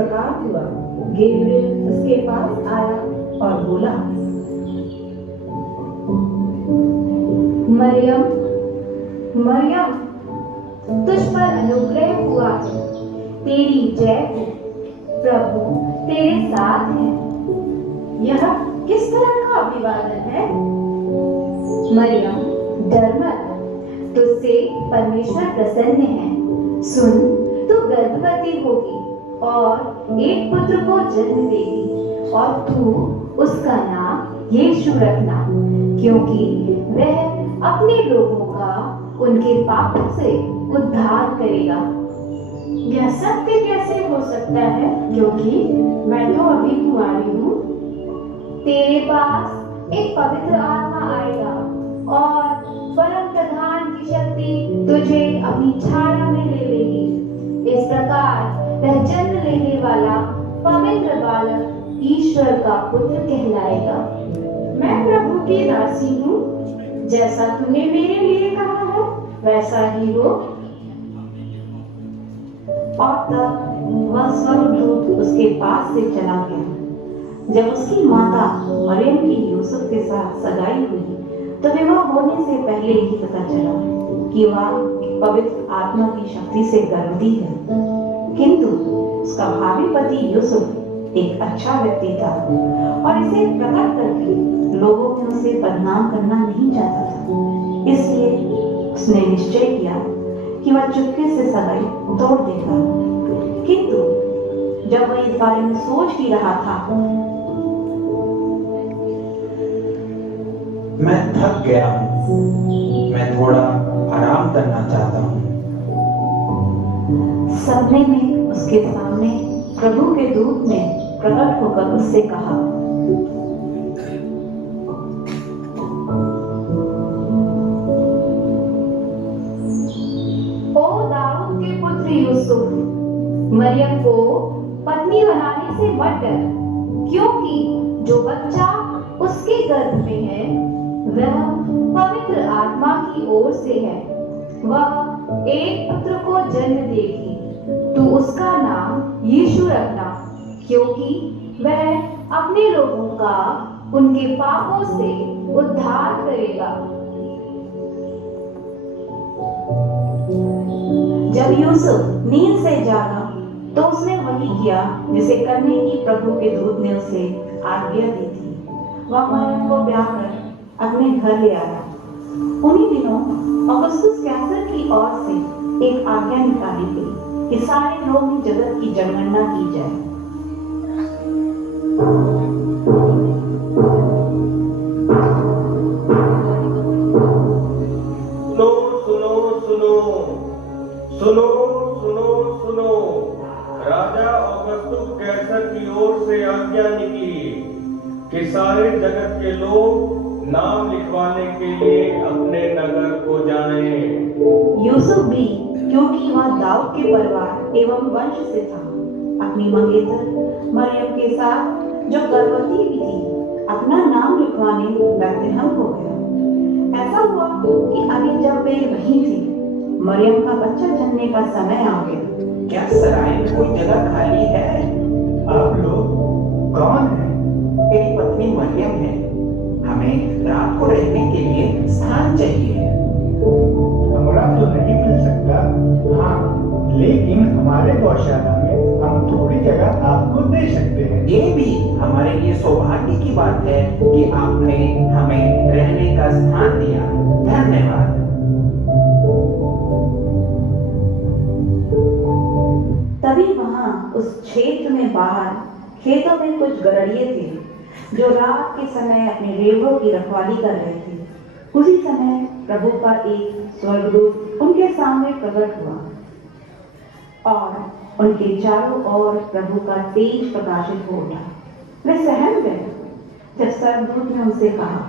प्रकार हुआ। गैब्रियल उसके पास आया और बोला, मरियम, मरियम, तुझ पर अनुग्रह हुआ है, तेरी जय हो, प्रभु तेरे साथ है। यह किस तरह का अभिवादन है? मरियम, डर मत, तुझसे परमेश्वर प्रसन्न है। सुन, तू गर्भवती होगी और एक पुत्र को जन्म देगी और तू उसका नाम यीशु रखना, क्योंकि वह अपने लोगों का उनके पापों से उद्धार करेगा। यह सत्य कैसे हो सकता है, क्योंकि मैं तो अभी कुंवारी हूँ। तेरे पास एक पवित्र आत्मा आएगा और परम प्रधान की शक्ति तुझे अपनी छाया में ले लेगी। इस प्रकार वह जन्म लेने वाला पवित्र बालक ईश्वर का पुत्र कहलाएगा। मैं प्रभु की दासी हूँ, जैसा तूने मेरे लिए कहा है वैसा ही हो। और तब वह स्वर्गदूत उसके पास से चला गया। जब उसकी माता मरियम की यूसुफ के साथ सगाई हुई तो विवाह होने से पहले ही पता चला कि वह पवित्र आत्मा की शक्ति से गर्भवती है। किंतु उसका भावी पति यूसुफ एक अच्छा व्यक्ति था और इसे प्रकट करके लोगों में उसे बदनाम करना नहीं चाहता था। इसलिए उसने निश्चय किया कि वह चुपके से सगाई तोड़ देगा। किंतु जब वह इस बारे में सोच ही रहा था, मैं थक गया हूँ, मैं थोड़ा आराम करना चाहता हूँ। सपने में उसके सामने प्रभु के दूत ने प्रकट होकर उससे कहा, ओ दाऊद के पुत्र यूसुफ, मरियम को पत्नी बनाने से मत डर, क्योंकि जो बच्चा उसके गर्भ में है वह पवित्र आत्मा की ओर से है। वह एक पुत्र को जन्म देगी, तू उसका नाम यीशु रखना, क्योंकि वह अपने लोगों का उनके पापों से उद्धार करेगा। जब यूसुफ नींद से जागा तो उसने वही किया जिसे करने की प्रभु के दूत ने उसे आज्ञा दी थी। वह मरियम को ब्याह कर अपने घर ले आया। उन्हीं दिनों औगुस्तुस कैसर की ओर से एक आज्ञा निकाली गई कि सारे रोमी जगत की जनगणना की जाए। सुनो सुनो सुनो, राजा औगुस्तुस कैसर की ओर से आज्ञा निकली कि सारे जगत के लोग नाम लिखवाने के लिए अपने नगर को जाएं। यूसुफ भी, क्योंकि वह दाऊद के परिवार एवं वंश से था, अपनी मंगेतर मरियम के साथ जो गर्भवती भी थी, अपना नाम लिखवाने बैतलहम हो गया। ऐसा हुआ कि अभी जब वे वहीं थे, मरियम का बच्चा जन्मने का समय आ गया। क्या सराय में कोई जगह खाली है? आप लोग कौन हैं? मेरी पत्नी मरियम है, हमें रात को रहने के लिए स्थान चाहिए। कमरा तो नहीं मिल सकता, हाँ, लेकिन हमारे गौशाला में हम थोड़ी जगह आपको दे सकते हैं। ये भी हमारे लिए सौभाग्य की बात है कि आपने हमें रहने का स्थान दिया। धन्यवाद। तभी वहां उस क्षेत्र में बाहर खेतों में कुछ गड़रिये थे जो रात के समय अपने रेवड़ों की रखवाली कर रहे थे। उसी समय प्रभु का एक स्वर्गदूत उनके सामने प्रकट हुआ और उनके चारों ओर प्रभु का तेज प्रकाशित हो उठा। वे सहम गए जब स्वर्गदूत ने उनसे कहा,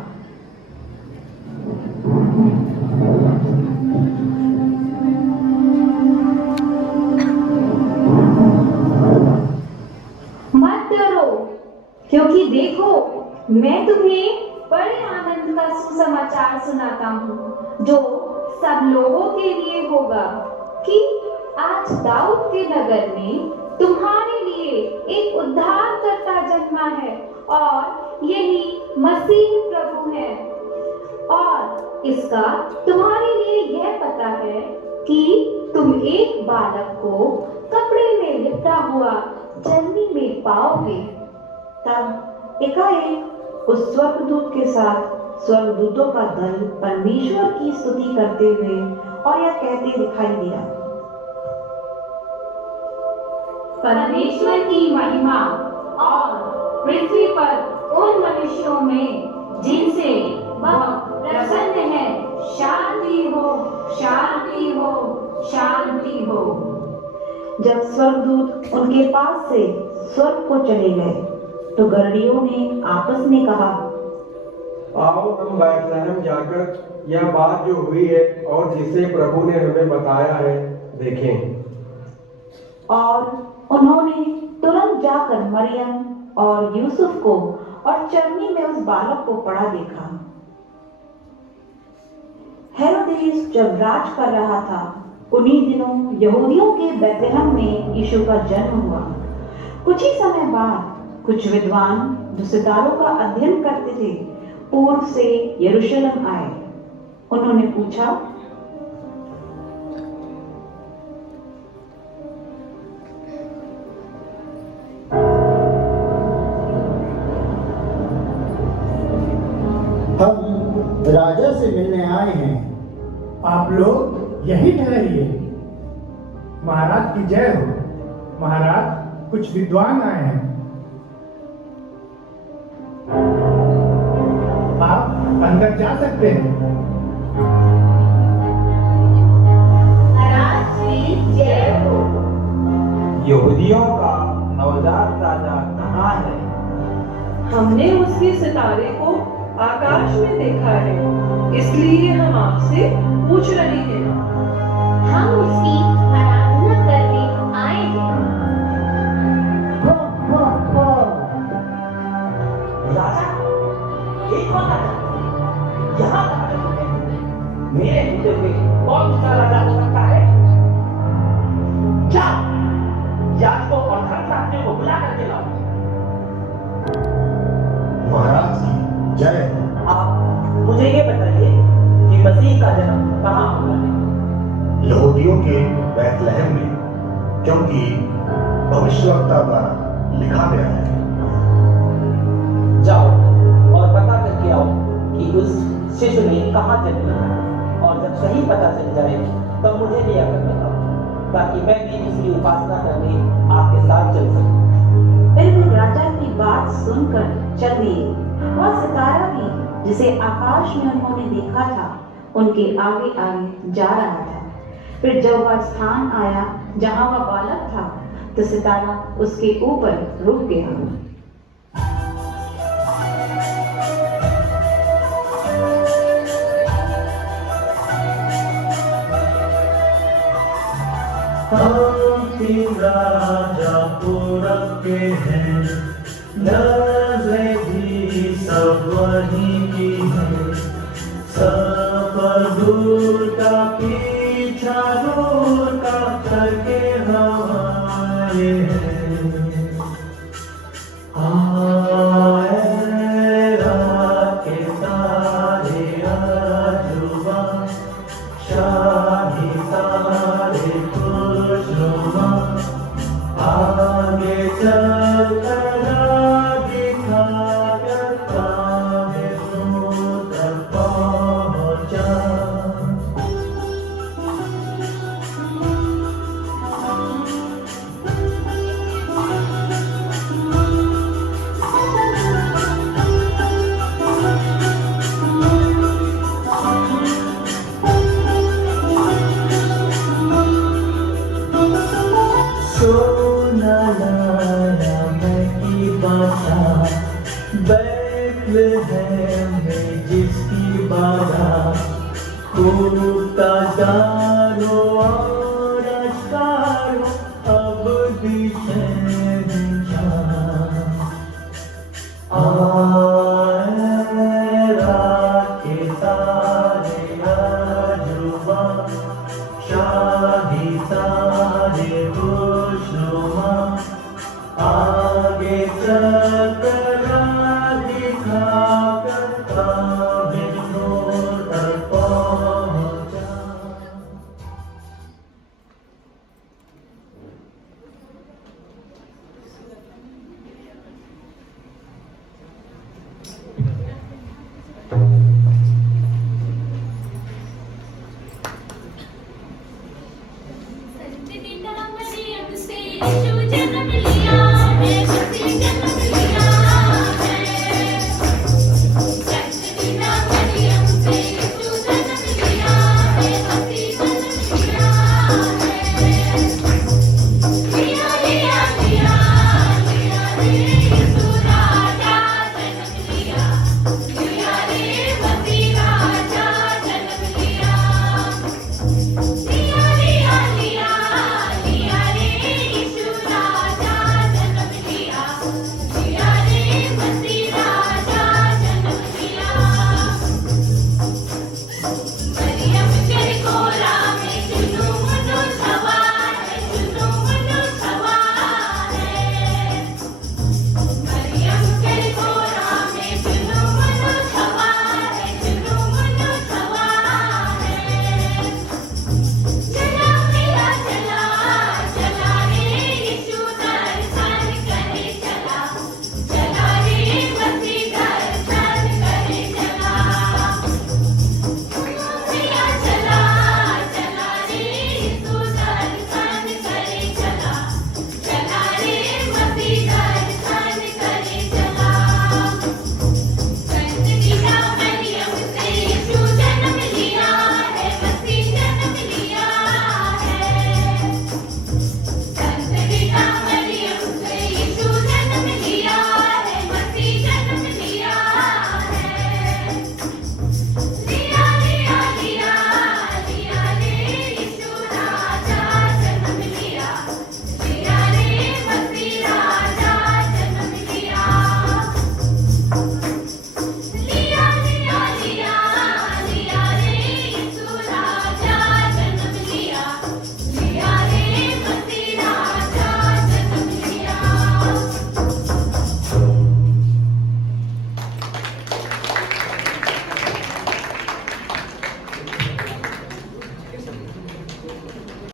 मत डरो, क्योंकि देखो मैं तुम्हें बड़े आनंद का सुसमाचार सुनाता हूँ जो सब लोगों के लिए होगा कि आज दाऊद के नगर में तुम्हारे लिए एक उद्धारकर्ता जन्मा है और यही मसीह प्रभु है। और इसका तुम्हारे लिए यह पता है कि तुम एक बालक को कपड़े में लिपटा हुआ जर्नी में पाओगे। तब एकाएक उस स्वर्गदूत के साथ स्वर्गदूतों का दल परमेश्वर की स्तुति करते हुए और यह कहते दिखाई दिया, परमेश्वर की महिमा और पृथ्वी पर उन मनुष्यों में जिनसे वह प्रसन्न है शांति हो, शांति हो, शांति हो। जब स्वर्गदूत उनके पास से स्वर्ग को चले गए तो गरड़ियों ने आपस में कहा, आओ हम बैतलहम जाकर यह बात जो हुई है और जिसे प्रभु ने हमें बताया है देखें। और उन्होंने तुरंत जाकर मरियम और यूसुफ को और चरनी में उस बालक को पड़ा देखा। हेरोदेस जब राज कर रहा था, उन्हीं दिनों यहूदियों के बैतलहम में यीशु का जन्म हुआ। कुछ ही समय बाद कुछ विद्वान जो सितारों का अध्ययन करते थे पूर्व से यरूशलेम आए। उन्होंने पूछा, हम राजा से मिलने आए हैं। आप लोग यही ठहरिए। महाराज की जय हो। महाराज, कुछ विद्वान आए हैं। आप अंदर जा सकते हैं। महाराज की जय हो। यहूदियों का नवजात राजा कहाँ है? हमने उसके सितारे को आकाश में देखा है, इसलिए हम आपसे पूछ रहे हैं। हम उसकी आराधना करने आए हैं। राजा, ये कौन है? यहाँ कहाँ है तुम्हें? मेरे होते हुए कौन सा राजा हो सकता है? जाओ, याजकों और धर्मशास्त्रियों को बुला करके लाओ। महाराज की जय हो। आप मुझे ये बताइए कि मसीह का जन्म कहाँ हुआ है? यहूदियों के बैतलहम में, क्योंकि भविष्यवक्ता द्वारा लिखा गया है। जाओ और पता करके आओ कि उस शिशु ने कहाँ जन्म लिया, और जब सही पता चल जाए तब मुझे भी आकर बताओ, ताकि मैं भी उसकी उपासना करने आपके साथ चल सकूं। फिर वे राजा की बात सुनकर चल दिए। वह सितारा भी जिसे आकाश में उन्होंने देखा था उनके आगे आगे जा रहा था। फिर जब वह स्थान आया जहां वह बालक था तो सितारा उसके ऊपर रुक गया। राजा पूरब के हैं, नजरें भी सब वही की हैं, सब दूर का पीछा दूर का करके हमारे हैं। आए रात के तारे अजूबा, शाही तारे खुशनुमा, आगे चल कर दिखा करता है सूत्र पहुंचा। सोना लाया मैं की बादशाह, बैतलहम में जिसकी बारात, कूदता जानो और अश्कारो अब भी शहंशाह। आए रात के तारे अजूबा, शाही तारे खुशनुमा, आगे चलकर